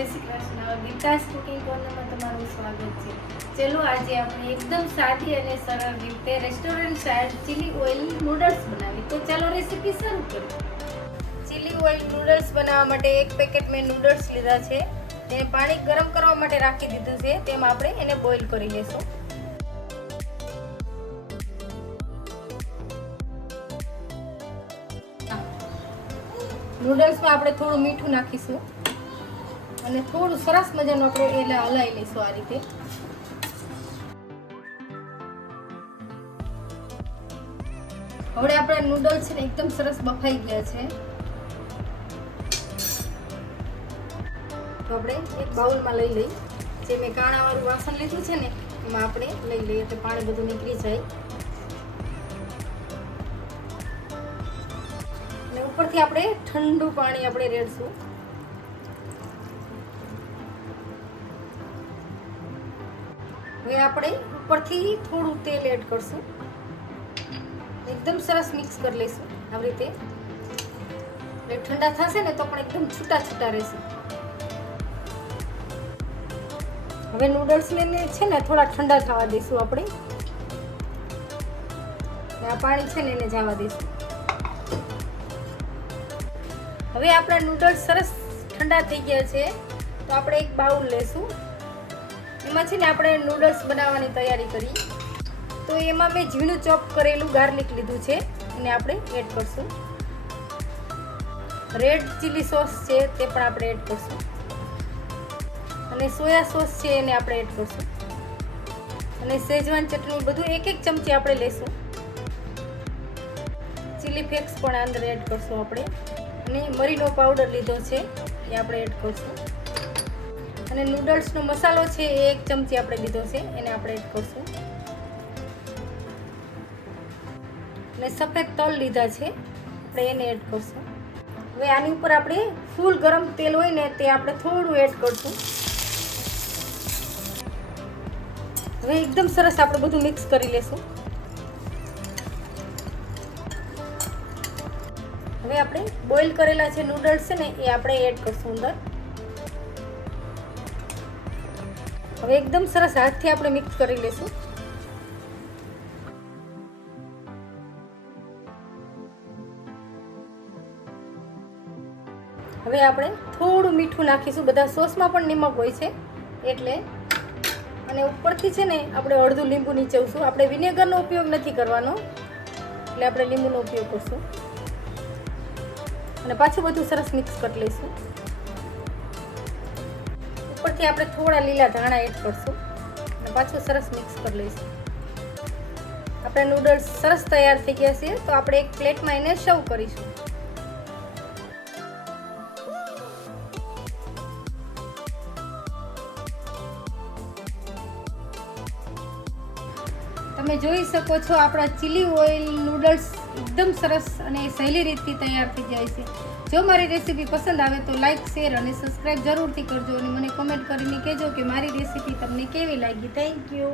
Mumtaz cooking કોર્નરમાં તમારું સ્વાગત છે. ચલો આજે આપણે એકદમ સાદી અને સરળ રીતે restaurant style chilli oil noodles બનાવી. તો ચાલો રેસીપી શરૂ કરીએ. ચીલી ઓઇલ નૂડલ્સ બનાવવા માટે એક પેકેટ મેં નૂડલ્સ લીધા છે. તે પાણી ગરમ કરવા માટે રાખી દીધું છે. તેમાં આપણે એને બોઇલ કરી લેશું. નૂડલ્સમાં આપણે થોડું મીઠું નાખીશું. અને થોડું સરસ મજાનું આપણે એટલે હલાવી લઈશું આ રીતે. હવે આપણા નૂડલ્સ છે ને એકદમ સરસ બફાઈ ગયા છે. આપણે એક બાઉલમાં લઈ લઈ. જે મેં કાણાવાળું વાસણ લીધું છે ને, એમાં આપણે લઈ લઈએ તો પાણી બધું નીકળી જાય. અને ઉપરથી આપણે ઠંડુ પાણી આપણે રેડશું. હવે આપણે ઉપરથી થોડું તેલ એડ કરશું. એકદમ સરસ મિક્સ કરી લઈશું. આવી રીતે. એટલે ઠંડા થશે ને તો પણ એકદમ છૂટા છૂટા રહેશે. હવે નૂડલ્સને છે ને થોડા ઠંડા થવા દઈશું આપણે. આ પાણી છે ને એને જવા દઈશું. હવે આપણા નૂડલ્સ સરસ ઠંડા થઈ ગયા છે. તો આપણે એક બાઉલ લેશું. એમાં છે ને આપણે નૂડલ્સ બનાવવાની તૈયારી કરી. તો એમાં મેં ઝીણું ચોપ કરેલું ગાર્લિક લીધું છે એને આપણે એડ કરશું. રેડ ચીલી સોસ છે તે પણ આપણે એડ કરશું. અને સોયા સોસ છે એને આપણે એડ કરશું. અને શેજવાન ચટણી બધું એક એક ચમચી આપણે લેશું. ચીલી ફ્લેક્સ પણ અંદર એડ કરશું આપણે. અને મરીનો પાવડર લીધો છે એ આપણે એડ કરશું. અને નૂડલ્સનો મસાલો છે એ એક ચમચી આપણે લીધો છે, એને આપણે એડ કરશું. અને સફેદ તલ લીધા છે, આપણે એને એડ કરશું. હવે આની ઉપર આપણે ફૂલ ગરમ તેલ હોય ને તે આપણે થોડું એડ કરશું. હવે એકદમ સરસ આપણે બધું મિક્સ કરી લેશું. હવે આપણે બોઇલ કરેલા જે નૂડલ્સ છે ને એ આપણે એડ કરશું અંદર. હવે એકદમ સરસ હાથથી આપણે મિક્સ કરી લેશું હવે આપણે થોડું મીઠું નાખીશું. બધા સોસમાં પણ નિમક હોય છે. એટલે અને ઉપરથી છે ને આપણે અડધું લીંબુ નીચેવશું. આપણે વિનેગરનો ઉપયોગ નથી કરવાનો. એટલે આપણે લીંબુનો ઉપયોગ કરશું. અને પાછું બધું સરસ મિક્સ કરી લઈશું. ઉપરથી આપણે થોડા લીલા ધાણા એડ કરશું. અને પાછું સરસ મિક્સ કરી લઈશું. આપણે નૂડલ્સ સરસ તૈયાર થઈ ગયા છે તો આપણે એક પ્લેટમાં એને સર્વ કરીશું. તમે જોઈ શકો છો, આપણા ચીલી ઓઇલ નૂડલ્સ એકદમ સરસ અને સહેલી રીતથી તૈયાર થઈ જાય છે. જો મારી રેસીપી પસંદ આવે તો લાઇક શેર અને સબસ્ક્રાઈબ જરૂરથી કરજો અને મને કોમેન્ટ કરીને કહેજો કે મારી રેસીપી તમને કેવી લાગી. Thank you